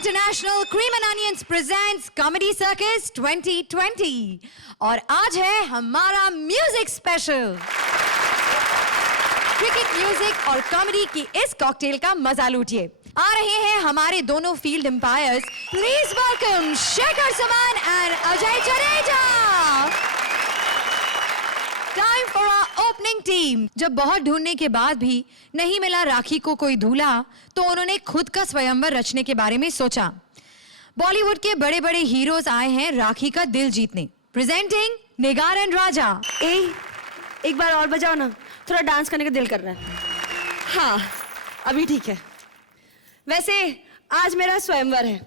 International cream and onions presents comedy circus 2020 और आज है हमारा म्यूजिक स्पेशल। क्रिकेट, म्यूजिक और कॉमेडी की इस कॉकटेल का मजा लूटिए। आ रहे हैं हमारे दोनों field umpires. Please welcome Shekhar Suman and Ajay Jadeja. Time for our opening team. जब बहुत ढूंढने के बाद भी नहीं मिला राखी को कोई दूल्हा, तो उन्होंने खुद का स्वयंवर रचने के बारे में सोचा। बॉलीवुड के बड़े बड़े हीरोज आए हैं राखी का दिल जीतने। प्रेजेंटिंग निगार एंड राजा। एक बार और बजाओ ना, थोड़ा डांस करने का दिल कर रहा है। हाँ, अभी ठीक है। वैसे आज मेरा स्वयंवर है।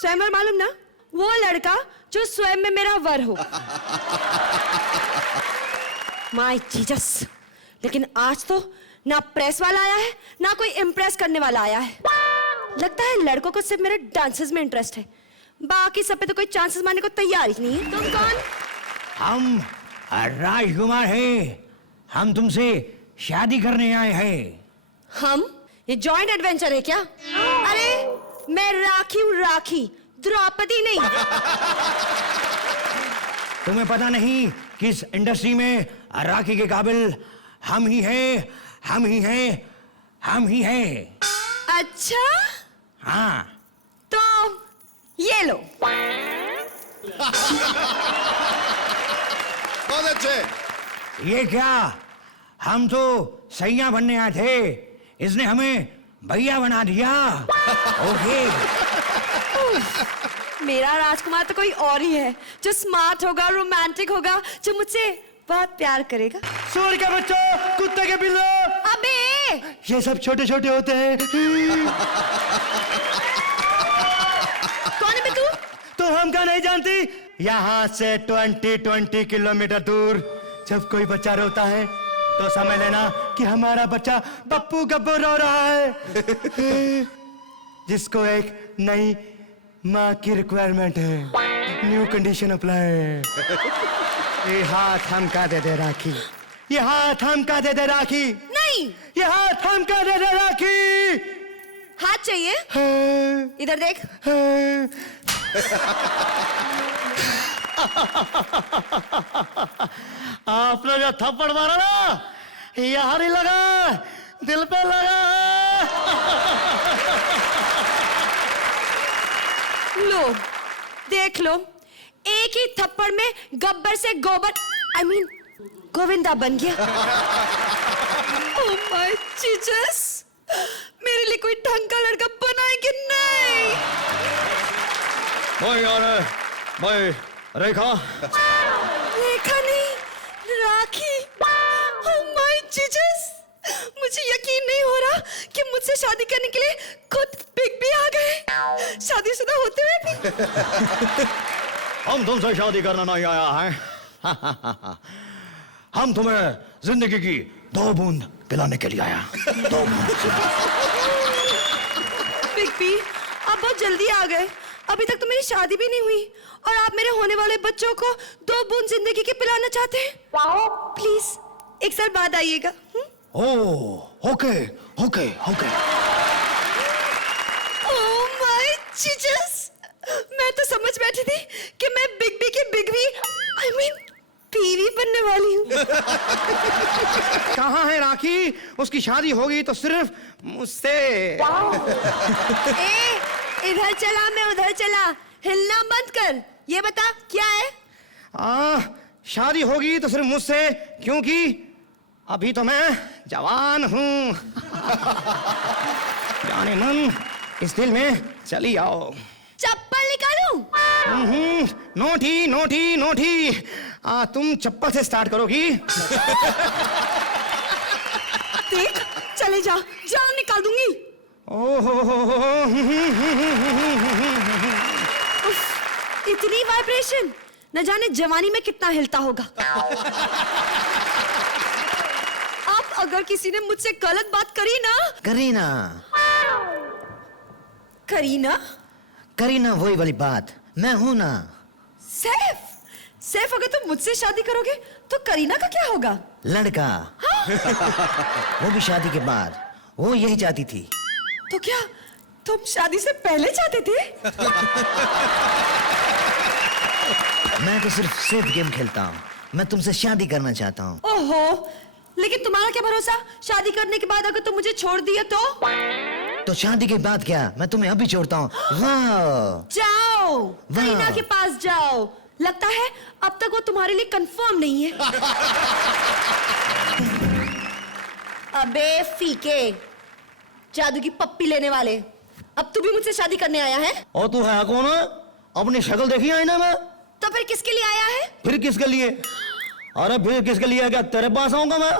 स्वयंवर मालूम ना, वो लड़का जो स्वयं में मेरा वर हो। माय जीसस, लेकिन आज तो ना प्रेस वाला आया है ना कोई इम्प्रेस करने वाला आया है। लगता है लड़कों को सिर्फ मेरे डांसेस में इंटरेस्ट है, बाकी सब पे तो कोई चांसेस मारने को तैयार ही नहीं है। तुम कौन? हम राजकुमार हैं। हम तुमसे शादी करने आए हैं। हम? ये जॉइंट एडवेंचर है क्या? अरे मैं राखी हूँ, राखी, द्रौपदी नहीं। तुम्हें पता नहीं किस इंडस्ट्री में राखी के काबिल हम ही हैं, हम ही हैं, हम ही हैं। अच्छा? हाँ। तो ये लो। बहुत अच्छे। ये क्या? हम तो सैया बनने आए थे, इसने हमें भैया बना दिया। ओके। मेरा राजकुमार तो कोई और ही है, जो स्मार्ट होगा, रोमांटिक होगा, जो मुझसे बहुत प्यार करेगा। सूर के बच्चों, कुत्ते के बिल्लो, अबे! ये सब छोटे छोटे होते हैं। कौन है बे तू? तो हम क्या नहीं जानती? यहाँ से 20 किलोमीटर दूर जब कोई बच्चा रोता है तो समझ लेना कि हमारा बच्चा पप्पू गब्बू रो रहा है। जिसको एक नई माँ की रिक्वायरमेंट है। New condition apply. ये हाथ हम का दे दे राखी, ये हाथ हम का दे दे राखी, नहीं, ये हाथ हम का दे दे राखी। हाथ चाहिए? हाँ, इधर देख। हाँ। आपने जो थप्पड़ मारा ना, यहाँ नहीं लगा, दिल पे लगा। लो, देख लो, एक ही थप्पड़ में गब्बर से गोबर, I mean, गोविंदा बन गया। Oh my Jesus! मेरे लिए कोई ढंग का लड़का बनाए कि नहीं? भाई रेखा। रेखा नहीं, राखी। Oh my Jesus! मुझे यकीन नहीं हो रहा कि मुझसे शादी करने के लिए खुद बिग बी आ गए, शादीशुदा होते हुए भी। हम तुमसे शादी करना नहीं आया है। हम तुम्हें जिंदगी की 2 बूंद पिलाने के लिए आया। 2 बूंद। बिग बी, आप बहुत जल्दी आ गए। अभी तक तो मेरी शादी भी नहीं हुई और आप मेरे होने वाले बच्चों को 2 बूंद जिंदगी के पिलाना चाहते हैं? प्लीज एक साल बाद आइएगा। Oh, okay, okay, okay. Oh my Jesus! मैं तो समझ बैठी थी कि मैं बिग बी की बिग बी, I mean, बीवी बनने वाली हूँ। कहाँ है राखी? उसकी शादी होगी तो सिर्फ मुझसे। इधर चला, मैं उधर चला, हिलना बंद कर। ये बता क्या है? शादी होगी तो सिर्फ मुझसे, क्योंकि अभी तो मैं जवान हूँ। जाने मन इस दिल में चली आओ। चप्पल निकालूं? Naughty naughty naughty. तुम चप्पल से स्टार्ट करोगी? देख, चले जा, जान निकाल दूंगी। इतनी वाइब्रेशन, न जाने जवानी में कितना हिलता होगा। अब अगर किसी ने मुझसे गलत बात करी ना, करीना, करीना, करीना वही वाली बात, मैं हूं ना। सैफ, सैफ अगर तुम मुझसे शादी करोगे तो करीना का क्या होगा? लड़का। वो भी शादी के बाद, वो यही चाहती थी। तो क्या तुम शादी से पहले चाहते थे? मैं तो सिर्फ सेफ गेम खेलता हूँ। मैं तुमसे शादी करना चाहता हूँ। ओहो, लेकिन तुम्हारा क्या भरोसा, शादी करने के बाद अगर तुम मुझे छोड़ दिया तो शादी के बाद क्या, मैं तुम्हें अभी छोड़ता हूँ। वाह, जाओ, वाह। रीना के पास जाओ। लगता है अब तक वो तुम्हारे लिए कंफर्म नहीं है। अबे फीके, जादू की पप्पी लेने वाले, अब तू भी मुझसे शादी करने आया है? और तू है कौन? अपनी शक्ल देखी आईना में? तो फिर किसके लिए आया है? फिर किसके लिए? अरे फिर किसके लिए? क्या तेरे पास आऊंगा मैं?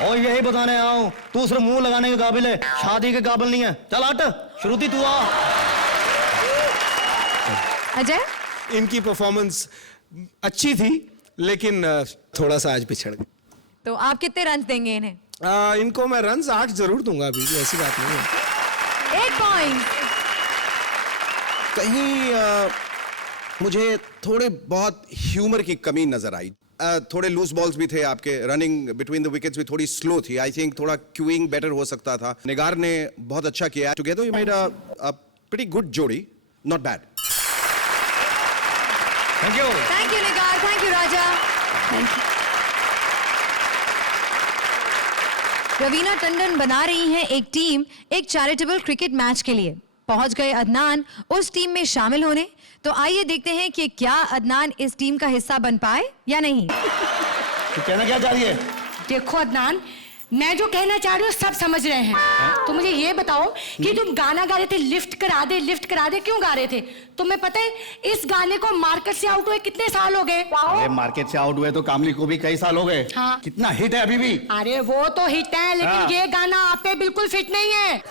और यही बताने आया हूं, तू सिर्फ मुंह लगाने के काबिल है, शादी के काबिल नहीं है। चल हट, श्रुति तू आ। अजय, इनकी परफॉर्मेंस अच्छी थी, लेकिन थोड़ा सा आज पिछड़ गए। तो आप कितने रन देंगे इन्हें? इनको मैं रन्स 8 जरूर दूंगा, अभी भी ऐसी बात नहीं है। 8 पॉइंट। कहीं मुझे थोड़े बहुत ह्यूमर की कमी नजर आई। थोड़े लूज बॉल्स भी थे आपके, रनिंग बिटवीन द विकेट्स भी थोड़ी स्लो थी। आई थिंक थोड़ा क्यूइंग बेटर हो सकता था। निगार ने बहुत अच्छा किया। Together you made a pretty good जोड़ी, not bad. Thank you. Thank you Nigar, thank you Raja. Raveena Tandon बना रही हैं एक टीम एक चैरिटेबल क्रिकेट मैच के लिए। पहुंच गए अदनान उस टीम में शामिल होने। तो आइए देखते हैं कि क्या अदनान इस टीम का हिस्सा बन पाए या नहीं। तू कहना क्या चाह रही है? देखो अदनान, मैं जो कहना चाह रही हूँ सब समझ रहे हैं। तो मुझे ये बताओ कि तुम गाना गा रहे थे, लिफ्ट करा दे, लिफ्ट करा दे, क्यों गा रहे थे? तुम्हें पता है इस गाने को मार्केट से आउट हुए कितने साल हो गए? अरे मार्केट से आउट हुए तो कामली को भी कई साल हो गए। हाँ। कितना हिट है अभी भी। अरे वो तो हिट है, लेकिन हाँ। ये गाना आप पे बिल्कुल फिट नहीं है।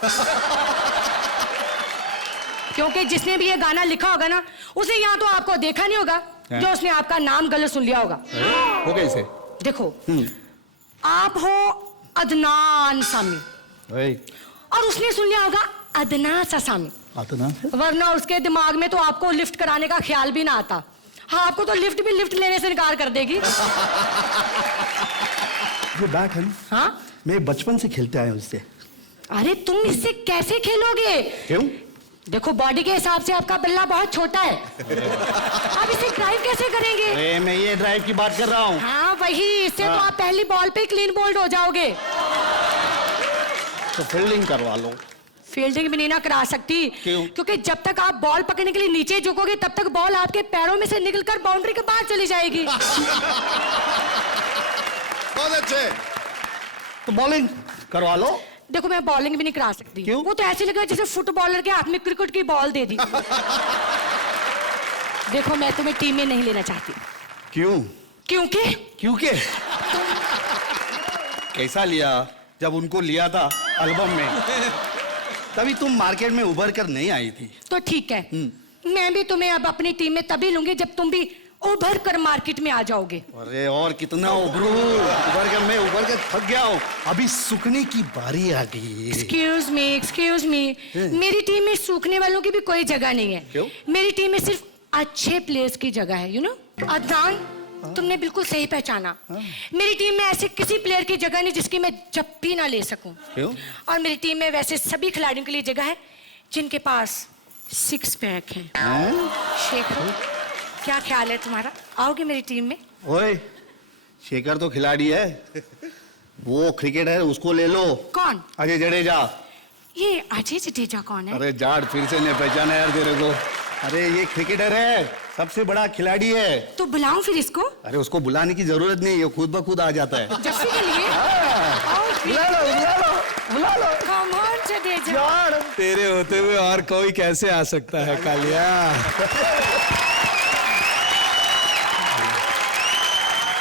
क्योंकि जिसने भी ये गाना लिखा होगा ना, उसने यहाँ तो आपको देखा नहीं होगा, जो उसने आपका नाम गलत सुन लिया होगा। हो गए इसे। देखो, आप हो अदनान सामी और उसने सुन लिया होगा अदना सा सामी। वरना उसके दिमाग में तो आपको लिफ्ट कराने का ख्याल भी ना आता। हाँ, आपको तो लिफ्ट भी लिफ्ट लेने से इनकार कर देगी। ये बैट है ना, हाँ, मैं बचपन से खेलते आया हूं इससे। अरे तुम इससे कैसे खेलोगे? क्यों? देखो, बॉडी के हिसाब से आपका बल्ला बहुत छोटा है। आप इसे ड्राइव कैसे करेंगे? अरे मैं ये ड्राइव की बात कर रहा हूँ। हाँ वही, इससे तो आप पहली बॉल पे क्लीन बोल्ड हो जाओगे। तो फील्डिंग करवा लो। फील्डिंग भी नहीं ना करा सकती। क्यों? क्योंकि जब तक आप बॉल पकड़ने के लिए नीचे झुकोगे तब तक बॉल आपके पैरों में से निकलकर बाउंड्री के बाहर चली जाएगी। बहुत अच्छे। तो बॉलिंग करवा लो। देखो, मैं बॉलिंग भी नहीं करा सकती। क्यों? वो तो ऐसे लगा जैसे फुटबॉलर के हाथ में क्रिकेट की बॉल दे दी। देखो, मैं तुम्हें टीम में नहीं लेना चाहती। क्यों? क्योंकि कैसा लिया? जब उनको लिया था एल्बम में, तभी तुम मार्केट में उभर कर नहीं आई थी। तो ठीक है, मैं भी तुम्हें अब अपनी टीम में तभी लूंगी जब तुम भी उभर कर मार्केट में आ जाओगे। अरे और कितना उभरू? मैं उभर कर थक गया हूँ। अभी सूखने की बारी आ गई। एक्सक्यूज मी, मेरी टीम में सूखने वालों की भी कोई जगह नहीं है। क्यों? मेरी टीम में सिर्फ अच्छे प्लेयर्स की जगह है, यू नो। अदनान, तुमने बिल्कुल सही पहचाना। मेरी टीम में ऐसे किसी प्लेयर की जगह नहीं जिसकी मैं जब भी ना ले सकूं। क्यों? और मेरी टीम में वैसे सभी खिलाड़ियों के लिए जगह है जिनके पास 6 पैक है। शेखर, क्या ख्याल है तुम्हारा? आओगे मेरी टीम में? ओए, शेखर तो खिलाड़ी है, वो क्रिकेटर है, उसको ले लो। कौन? अजय जडेजा। ये अजय जडेजा कौन है? अरे जाट, फिर से नहीं पहचाना यार तेरे को। अरे ये क्रिकेटर है, सबसे बड़ा खिलाड़ी है। तो बुलाऊं फिर इसको? अरे उसको बुलाने की जरूरत नहीं, ये खुद ब खुद आ जाता है। जफ्फी के लिए? बुला लो। Come on, Jadeja. यार तेरे होते हुए और कोई कैसे आ सकता है कालिया?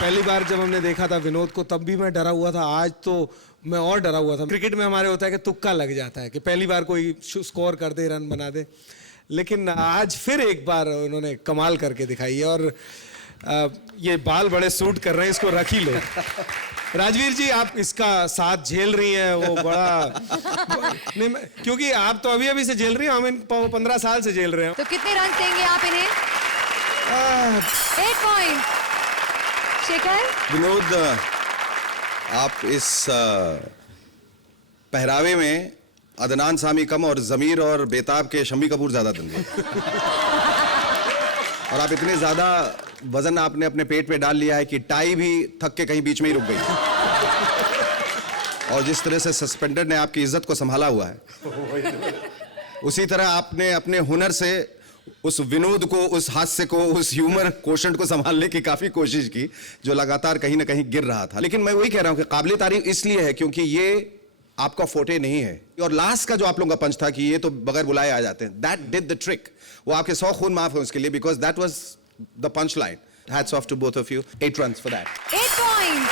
पहली बार जब हमने देखा था विनोद को, तब भी मैं डरा हुआ था। आज तो मैं और डरा हुआ था। क्रिकेट में हमारे होता है कि तुक्का लग जाता है कि पहली बार कोई स्कोर कर दे, रन बना दे, लेकिन आज फिर एक बार उन्होंने कमाल करके दिखाई है। और ये बाल बड़े सूट कर रहे हैं, इसको रख ही लो। राजवीर जी, आप इसका साथ झेल रही हैं, वो बड़ा नहीं, क्योंकि आप तो अभी से झेल रही हैं, हम 15 साल से झेल रहे हैं। तो कितने रन देंगे आप इन्हें? 8 पॉइंट। शेखर, विनोद, आप इस पहरावे में अदनान सामी कम और जमीर और बेताब के शम्मी कपूर ज्यादा दंगे। और आप इतने ज्यादा वजन आपने अपने पेट पे डाल लिया है कि टाई भी थक के कहीं बीच में ही रुक गई। और जिस तरह से सस्पेंडर ने आपकी इज्जत को संभाला हुआ है, उसी तरह आपने अपने हुनर से उस विनोद को, उस हास्य को, उस ह्यूमर कोशंट को संभालने की काफी कोशिश की, जो लगातार कहीं ना कहीं गिर रहा था। लेकिन मैं वही कह रहा हूं कि काबिल तारीफ इसलिए है क्योंकि ये आपका फोटे नहीं है। और लास्ट का जो आप लोगों का पंच था कि ये तो बगैर बुलाए आ जाते हैं, दैट डिड द ट्रिक। वो आपके 100 खून माफ है उसके लिए, because that was the punch line. Hats off to both of you. 8 runs for that. 8 points.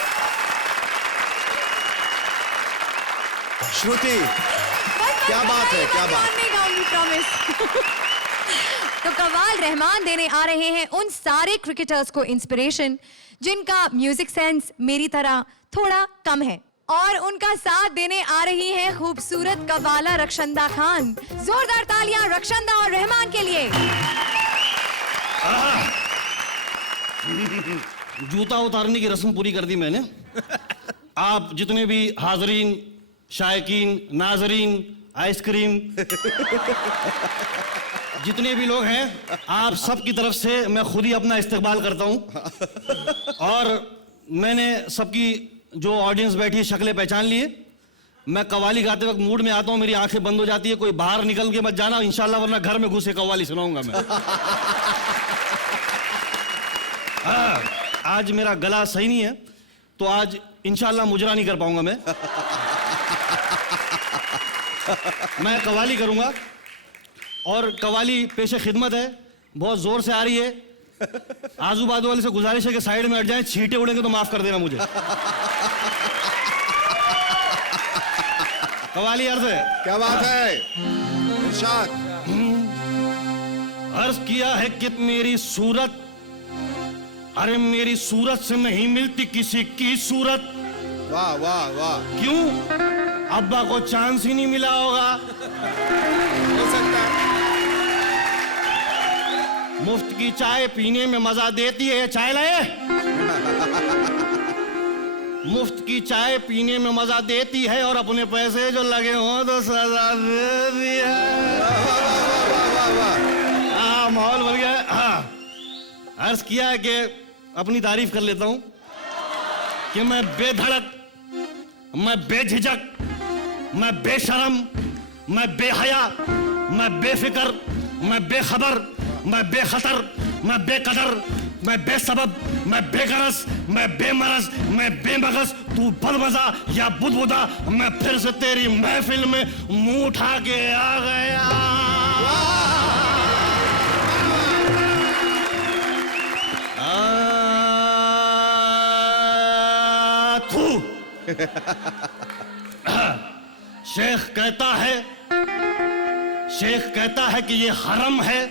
Shruti, क्या बात है, क्या बात। नहीं गाऊंगी, प्रॉमिस। तो कवाल रहमान देने आ रहे हैं उन सारे क्रिकेटर्स को इंस्पिरेशन जिनका म्यूजिक सेंस मेरी तरह थोड़ा कम है, और उनका साथ देने आ रही है खूबसूरत कवाला रक्षंदा खान। जोरदार तालियां रक्षंदा और रहमान के लिए। जूता उतारने की रस्म पूरी कर दी मैंने। आप जितने भी हाजरीन, शायकीन, नाजरीन, आइसक्रीम, जितने भी लोग हैं, आप सब की तरफ से मैं खुद ही अपना इस्तकबाल करता हूं। और मैंने सबकी जो ऑडियंस बैठी है शक्लें पहचान लिए। मैं कव्वाली गाते वक्त मूड में आता हूं, मेरी आंखें बंद हो जाती है। कोई बाहर निकल के मत जाना इंशाल्लाह, वरना घर में घुसे कव्वाली सुनाऊंगा मैं। आज मेरा गला सही नहीं है, तो आज इंशाल्लाह मुजरा नहीं कर पाऊंगा मैं कव्वाली करूंगा। और कव्वाली पेशे खिदमत है, बहुत जोर से आ रही है। आजू बाजू वाले से गुजारिश है कि साइड में हट जाएं, छींटे उड़ेंगे तो माफ कर देना मुझे। कव्वाली अर्ज है। क्या बात है, इरशाद। अर्ज किया है कि मेरी सूरत, अरे मेरी सूरत से नहीं मिलती किसी की सूरत। वाह वाह वाह। क्यों? अब्बा को चांस ही नहीं मिला होगा। हो सकता है। मुफ्त की चाय पीने में मजा देती है। चाय लाए? मुफ्त की चाय पीने में मजा देती है, और अपने पैसे जो लगे हों तो सजा दे दिया। हाँ, माहौल बन गया। हाँ, अर्ज किया है कि अपनी तारीफ कर लेता हूं कि मैं बेधड़क, मैं बेझिझक, मैं बेशरम, मैं बेहया, मैं बेफिक्र, मैं बेखबर, मैं बेखतर, मैं बेकदर, मैं बेसबब, मैं बेगरज, मैं बेमरज, मैं बेमगज, तू बदमजा या बुदबुदा, मैं फिर से तेरी महफिल में मुंह उठा के आ गया। शेख कहता है कि ये हरम है,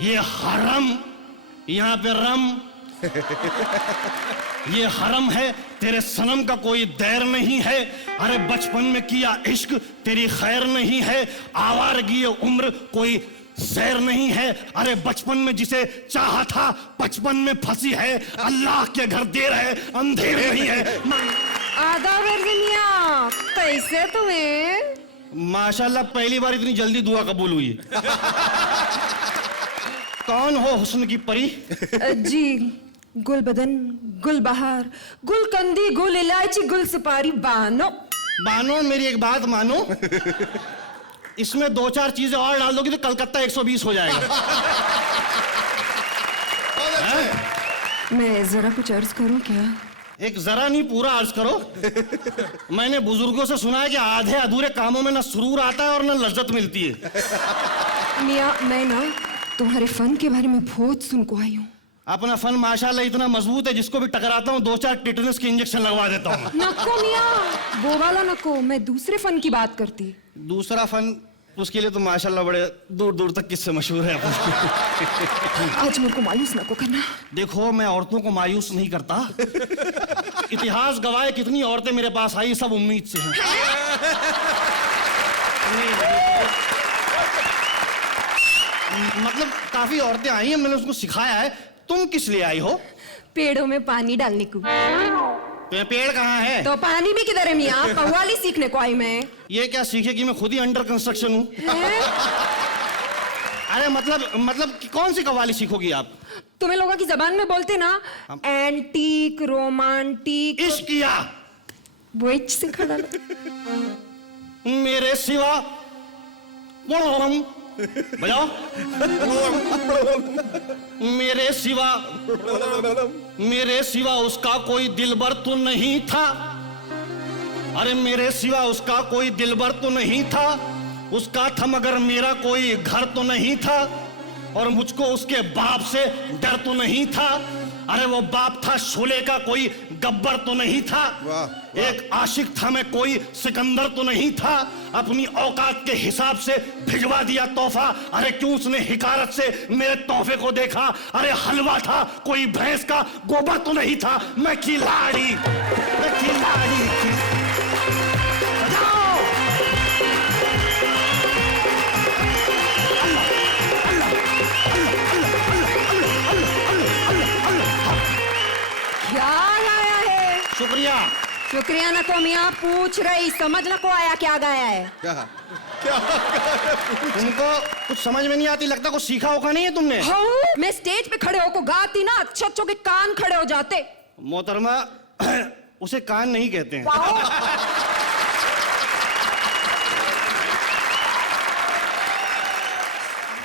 ये हरम, यहां पे रम, ये हरम है, तेरे सनम का कोई दैर नहीं है। अरे बचपन में किया इश्क तेरी खैर नहीं है, आवारगी उम्र कोई सैर नहीं है। अरे बचपन में जिसे चाहा था बचपन में फंसी है, अल्लाह के घर देर है अंधेर नहीं है। आधा वर्जिनिया, कैसे तुम्हें? माशाल्लाह पहली बार इतनी जल्दी दुआ कबूल हुई। कौन हो हुस्न की परी? जी, गुल बदन, गुल बहार, गुल कंदी, गुल इलायची, गुल सुपारी, बानो। बानो, मेरी एक बात मानो, इसमें 2-4 चीजें और डाल दोगी तो कलकत्ता 120 हो जाएगा। मैं जरा कुछ अर्ज करूं क्या? एक जरा नहीं, पूरा अर्ज करो। मैंने बुजुर्गों से सुना है कि आधे अधूरे कामों में ना सुरूर आता है और ना लज्जत मिलती है। मियाँ, मैं ना तुम्हारे फन के बारे में बहुत सुन को आई हूँ। अपना फन माशाल्लाह इतना मजबूत है, जिसको भी टकराता हूँ 2-4 टिटनस के इंजेक्शन लगवा देता हूँ। नको मियाँ, वो वाला नको, मैं दूसरे फन की बात करती। दूसरा फन, उसके लिए तो माशाल्लाह बड़े दूर दूर तक किससे मशहूर है। आज मेरे को मायूस नको करना। देखो, मैं औरतों को मायूस नहीं करता। इतिहास गवाह कितनी औरतें मेरे पास आई, सब उम्मीद से हैं। मतलब काफी औरतें आई हैं, मैंने उसको सिखाया है। तुम किस लिए आई हो? पेड़ों में पानी डालने को। तो ये पेड़ कहाँ है? तो पानी भी किधर है मियाँ? कव्वाली सीखने को आई मैं। ये क्या सीखेगी? मैं खुद ही अंडर कंस्ट्रक्शन हूँ। हैं? अरे मतलब कि कौन सी कव्वाली सीखोगी आप? तुम्हें लोगों की जबान में बोलते ना, एंटीक रोमांटिक। इश्क किया वो सिखा डालो। मेरे सिवा बजाओ। मेरे सिवा उसका कोई दिलबर तो नहीं था। अरे मेरे सिवा उसका कोई दिलबर तो नहीं था। उसका था मगर मेरा कोई घर तो नहीं था। और मुझको उसके बाप से डर तो नहीं था। अरे वो बाप था शोले का, कोई गब्बर तो नहीं था। एक आशिक था मैं, कोई सिकंदर तो नहीं था। अपनी औकात के हिसाब से भिजवा दिया तोहफा। अरे क्यों उसने हिकारत से मेरे तोहफे को देखा? अरे हलवा था, कोई भैंस का गोबर तो नहीं था। मैं खिलाड़ी क्या गाया है? शुक्रिया ना को मियाँ, पूछ रही, समझ ना को आया क्या गाया है? तुमको कुछ समझ में नहीं आती लगता, कुछ सीखा होगा नहीं है तुमने? हाँ, मैं स्टेज पे खड़े होकर गाती ना, अच्छे के कान खड़े हो जाते। मोहतरमा उसे कान नहीं कहते हैं।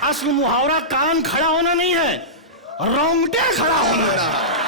असल मुहावरा कान खड़ा होना नहीं है, रोंगटे खड़ा होना है।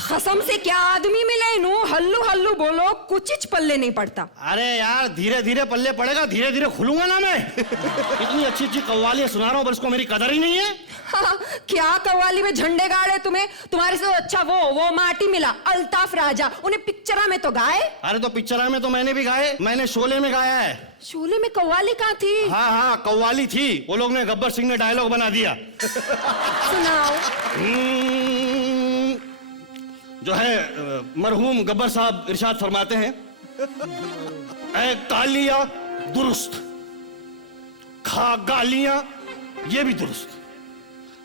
कसम से क्या आदमी मिले नू, हल्लू हल्लू बोलो, कुछ पल्ले नहीं पड़ता। अरे यार धीरे धीरे पल्ले पड़ेगा, धीरे धीरे खुलूंगा ना मैं। इतनी अच्छी अच्छी कव्वालियां सुना रहा हूं पर इसको मेरी कदर ही नहीं है। हाँ, क्या कव्वाली में झंडे गाड़े तुम्हें? तुम्हारे से अच्छा वो माटी मिला, अल्ताफ राजा, उन्हें पिक्चरा में तो गाए। अरे तो पिक्चर में तो मैंने भी गाए, मैंने शोले में गाया है। शोले में कव्वाली कहाँ थी? हाँ कव्वाली थी, वो लोग ने गब्बर सिंह ने डायलॉग बना दिया। सुनाओ। जो है मरहूम गब्बर साहब इरशाद फरमाते हैं, ऐ कालिया दुरुस्त, खा गालियां ये भी दुरुस्त।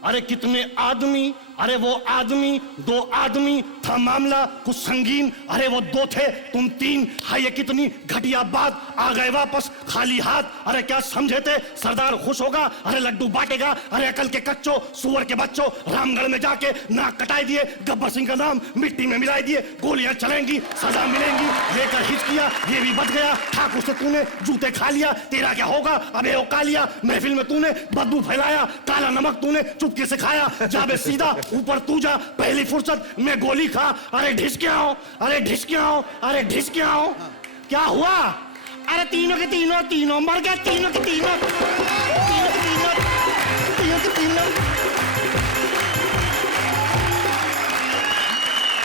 अरे कितने आदमी, अरे वो आदमी, दो आदमी था मामला कुछ संगीन। अरे वो दो थे तुम तीन, हाय ये कितनी घटिया बात, आ गए वापस खाली हाथ। अरे क्या समझे थे सरदार खुश होगा? अरे लड्डू बांटेगा। अरे अकल के कच्चों, सुअर के बच्चों, रामगढ़ में जाके नाक कटाई दिए, गब्बर सिंह का नाम मिट्टी में मिलाई दिए। गोलियां चलेंगी, सजा मिलेंगी, लेकर हिचकिया ये भी बच गया। ठाकुर से तूने जूते खा लिया, तेरा क्या होगा? अबे ओ कालिया, महफिल में तूने बदबू फैलाया, काला नमक तूने चुपके से खाया। जाबे सीधा ऊपर तू जा, पहली फुर्सत में गोली खा। अरे ढिस के आओ, अरे ढिस के आओ, अरे ढिस के आओ। क्या हुआ? अरे तीनों के तीनों मर गए, तीनों के तीनों।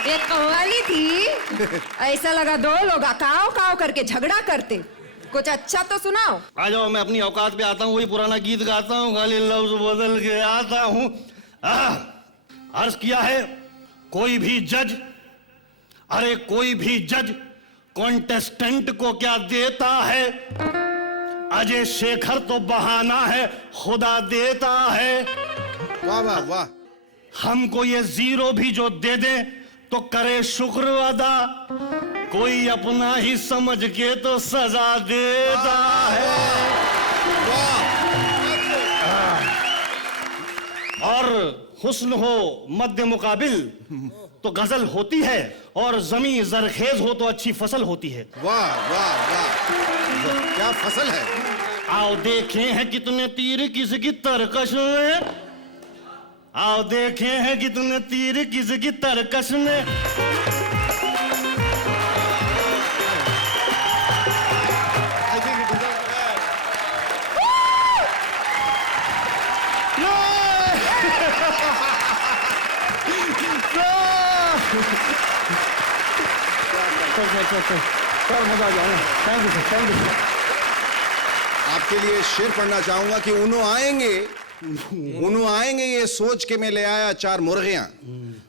एक कव्वाली थी, ऐसा लगा दो लोग काव काव करके झगड़ा करते। कुछ अच्छा तो सुनाओ। आ जाओ, मैं अपनी औकात पे आता हूँ, वही पुराना गीत गाता हूँ, खाली लफ्ज बदल के आता हूँ। अर्ज किया है कोई भी जज, अरे कोई भी जज कॉन्टेस्टेंट को क्या देता है? अजय शेखर तो बहाना है, खुदा देता है। वाह वाह वाह। हमको ये जीरो भी जो दे दे तो करे शुक्र अदा, कोई अपना ही समझ के तो सजा देता है। और हुस्न हो मध्य मुकाबिल तो गजल होती है, और जमी जरखेज हो तो अच्छी फसल होती है। वाह वाह वाह, क्या फसल है। आओ देखे हैं कितने तीर किसकी तरकश में, आओ देखे हैं कितने तीर किसकी तरकश में। सर मजा आ जाएगा। Thank you sir, thank you. आपके लिए शेर पढ़ना चाहूंगा कि उन्हों आएंगे ये सोच के मैं ले आया चार मुर्गियां।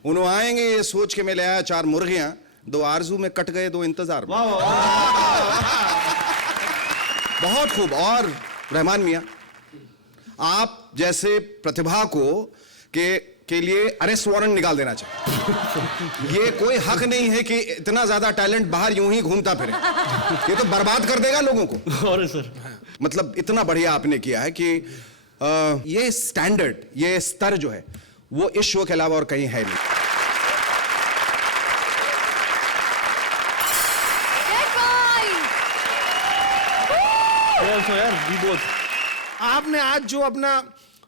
उन्हों आएंगे ये सोच के मैं ले आया चार मुर्गियां, दो आरजू में कट गए दो इंतजार में। बहुत खूब। और रहमान मियां, आप जैसे प्रतिभा को के के लिए अरेस्ट वारंट निकाल देना चाहिए। ये कोई हक नहीं है कि इतना ज्यादा टैलेंट बाहर यूं ही घूमता फिरे, ये तो बर्बाद कर देगा लोगों को। और सर मतलब इतना बढ़िया आपने किया है कि ये स्टैंडर्ड, ये स्तर जो है वो इस शो के अलावा और कहीं है नहीं। यार वी बोथ। आपने आज जो अपना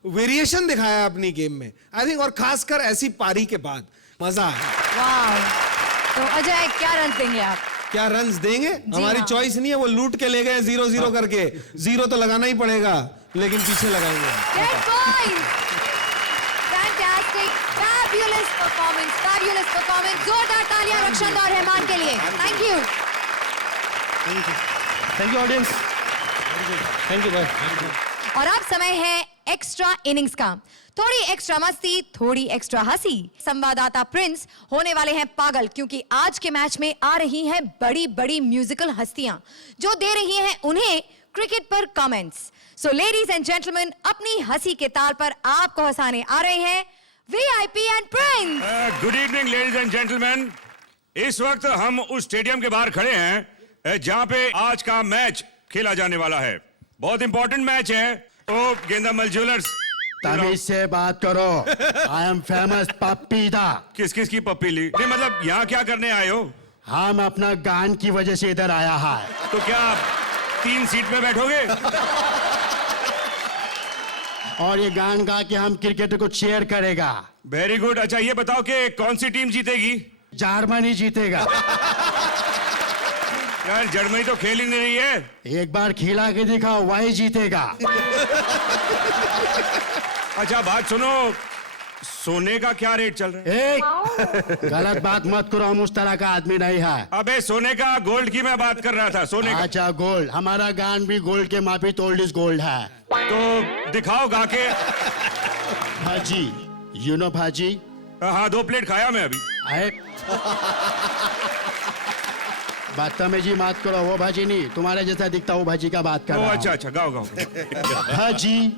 वेरिएशन दिखाया अपनी गेम में, आई थिंक, और खासकर ऐसी पारी के बाद मजा आया। वाह। तो अजय क्या रन देंगे आप? क्या रन्स देंगे? हमारी हाँ। चॉइस नहीं है, वो लूट के ले गए 0-0 करके। 0 तो लगाना ही पड़ेगा, लेकिन पीछे लगाएंगे। Great point. Fantastic, fabulous performance, fabulous performance. जोरदार तालियां रक्षण और रहमान के लिए। Thank you. Thank you audience, thank you भाई। और अब समय है एक्स्ट्रा इनिंग्स का। थोड़ी एक्स्ट्रा मस्ती, थोड़ी एक्स्ट्रा हंसी। संवाददाता प्रिंस होने वाले हैं पागल, क्योंकि आज के मैच में आ रही हैं बड़ी बड़ी म्यूजिकल हस्तियां जो दे रही हैं उन्हें क्रिकेट पर comments. So ladies and gentleman, अपनी हंसी के ताल पर आपको हंसाने आ रहे हैं VIP and Prince. Good evening ladies and gentleman. इस वक्त हम उस स्टेडियम के बाहर खड़े हैं जहां पे आज का मैच खेला जाने वाला है। बहुत इंपॉर्टेंट मैच है। तो गेंदामल ज्वेलर्स, तमीज से बात करो। I am famous Pappida. किस किस की पप्पी ली? नहीं मतलब यहाँ क्या करने आए हो? हम अपना गान की वजह से इधर आया है। तो क्या आप 3 सीट पे बैठोगे? और ये गान गा के हम क्रिकेट को चेयर करेगा। Very good. अच्छा ये बताओ कि कौन सी टीम जीतेगी? जर्मनी जीतेगा। यार जर्मनी तो खेल ही नहीं रही है। एक बार खिला के दिखाओ, वही जीतेगा। अच्छा बात सुनो, सोने का क्या रेट चल रहा है? गलत बात मत करो, हम उस तरह का आदमी नहीं है। अबे सोने का, गोल्ड की मैं बात कर रहा था। सोने का अच्छा गोल्ड, हमारा गान भी गोल्ड के माफी ओल्ड इज गोल्ड है। तो दिखाओ गा के। भाजी, यू नो भाजी? हाँ 2 प्लेट खाया मैं अभी। बदतमीजी मत करो, वो भाजी नहीं, तुम्हारे जैसा दिखता वो भाजी का बात कर रहा हूं। अच्छा अच्छा गाओ गाओ। भाजी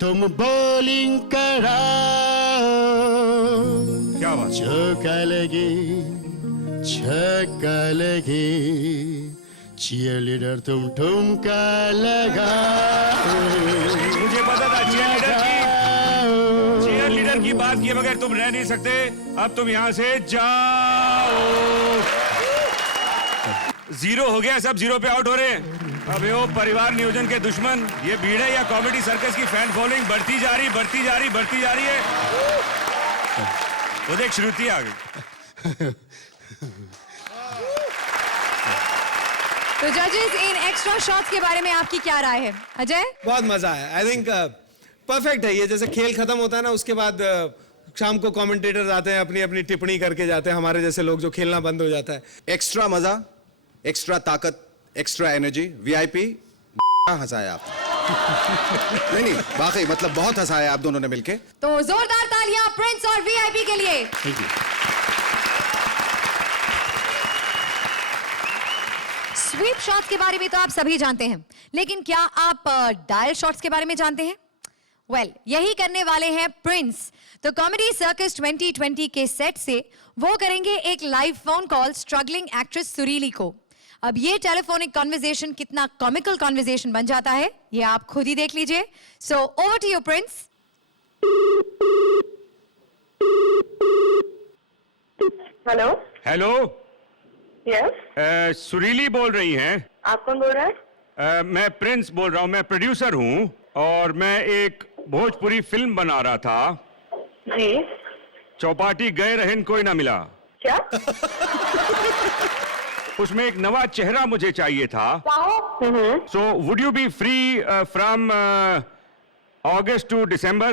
तुम बोलिंग कराओ, क्या बात? चौका लगे छक्का लगे, चीयर लीडर तुम ठुमका लगाओ। मुझे पता था चीयर लीडर की बात किए बगैर तुम रह नहीं सकते। अब तुम यहाँ से जाओ। 0 हो गया, सब 0 पे आउट हो रहे हैं। अबे वो परिवार नियोजन के दुश्मन, ये भीड़ है या कॉमेडी सर्कस की फैन फॉलोइंग बढ़ती जा रही है। वो देख श्रुति आ गई। तो जजेस, इन एक्स्ट्रा शॉट्स के बारे में आपकी क्या राय है? अजय? बहुत मजा आया। आई थिंक परफेक्ट है ये। जैसे खेल खत्म होता है ना, उसके बाद शाम को कमेंटेटर्स आते हैं, अपनी अपनी टिप्पणी करके जाते हैं, हमारे जैसे लोग जो खेलना बंद हो जाता है। एक्स्ट्रा मजा, एक्स्ट्रा ताकत, एक्स्ट्रा एनर्जी। वीआईपी हंसाया आप। नहीं वाकई मतलब बहुत हंसाया आप दोनों ने मिलके। तो जोरदार तालियां प्रिंस और वीआईपी के लिए। स्वीप शॉट्स के बारे में तो आप सभी जानते हैं, लेकिन क्या आप डायल शॉट्स के बारे में जानते हैं? वेल, यही करने वाले हैं प्रिंस। तो कॉमेडी सर्कस 2020 के सेट से वो करेंगे एक live phone call struggling actress Surili को। अब ये टेलीफोनिक कॉन्वर्सेशन कितना कॉमिकल कॉन्वर्सेशन बन जाता है, ये आप खुद ही देख लीजिए। So over to you Prince. Hello. Hello. Yes. Surili बोल रही हैं? आप कौन बोल रहा है? मैं प्रिंस बोल रहा हूँ, मैं प्रोड्यूसर हूँ और मैं एक भोजपुरी फिल्म बना रहा था। जी। चौपाटी गए रहन कोई ना मिला। क्या? उसमें एक नवा चेहरा मुझे चाहिए था। So would you be free from August to December?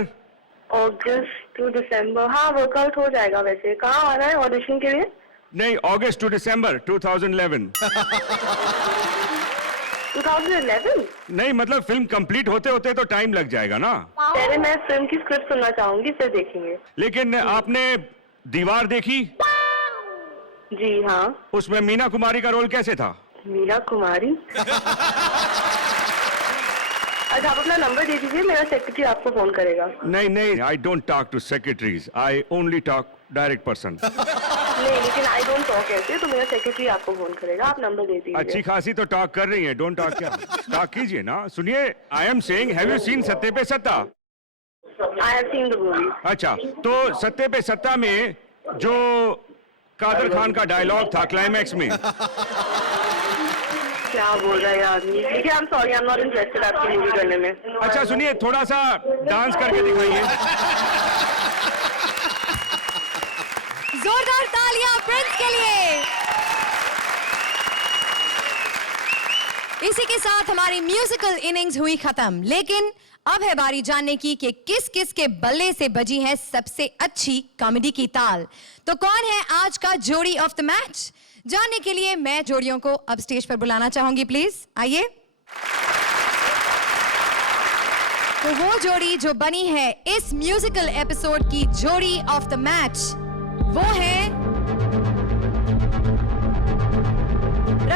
August to December, हाँ वर्कआउट हो जाएगा। वैसे कहाँ आ रहा है ऑडिशन के लिए? नहीं, अगस्त टू दिसंबर 2011। 2011? नहीं मतलब फिल्म कंप्लीट होते होते तो टाइम लग जाएगा ना। पहले मैं फिल्म की स्क्रिप्ट सुनना चाहूंगी, फिर देखेंगे। लेकिन आपने दीवार देखी? जी हाँ। उसमें मीना कुमारी का रोल कैसे था? मीना कुमारी? अच्छा, आप अपना नंबर दे दीजिए, मेरा सेक्रेटरी आपको फोन करेगा। नहीं नहीं, I don't talk to secretaries, I only talk direct person. नहीं, लेकिन आई डोंट टॉक ऐसे, तो मेरा सेक्रेटरी आपको फोन करेगा। आप नंबर दे दीजिए। अच्छी खासी तो टॉक कर रही है, डोंट टॉक क्या? टॉक कीजिए ना। सुनिए, I am saying, have you seen सत्ते पे सत्ता? I have seen the movie. अच्छा, तो सत्ते पे सत्ता में जो कादर खान का डायलॉग था क्लाइमैक्स में, क्या बोल रहा है ये आदमी? देखिए, I am sorry, I am not interested आपकी मूवी करने में। अच्छा सुनिए, थोड़ा सा डांस करके दिखाइए। जोरदार तालियां प्रिंस के लिए। इसी के साथ हमारी म्यूजिकल इनिंग्स हुई खत्म, लेकिन अब है बारी जानने की कि किस किस के बल्ले से बजी है सबसे अच्छी कॉमेडी की ताल। तो कौन है आज का जोड़ी ऑफ द मैच? जानने के लिए मैं जोड़ियों को अब स्टेज पर बुलाना चाहूंगी, प्लीज आइए। तो वो जोड़ी जो बनी है इस म्यूजिकल एपिसोड की जोड़ी ऑफ द मैच, वो है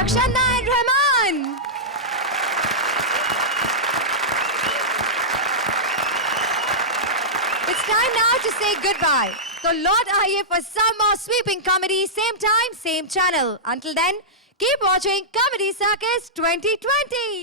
Rakshanda and Rehman. It's time now to say goodbye. So lord आइए for some more sweeping comedy, same time, same channel. Until then, keep watching Comedy Circus 2020.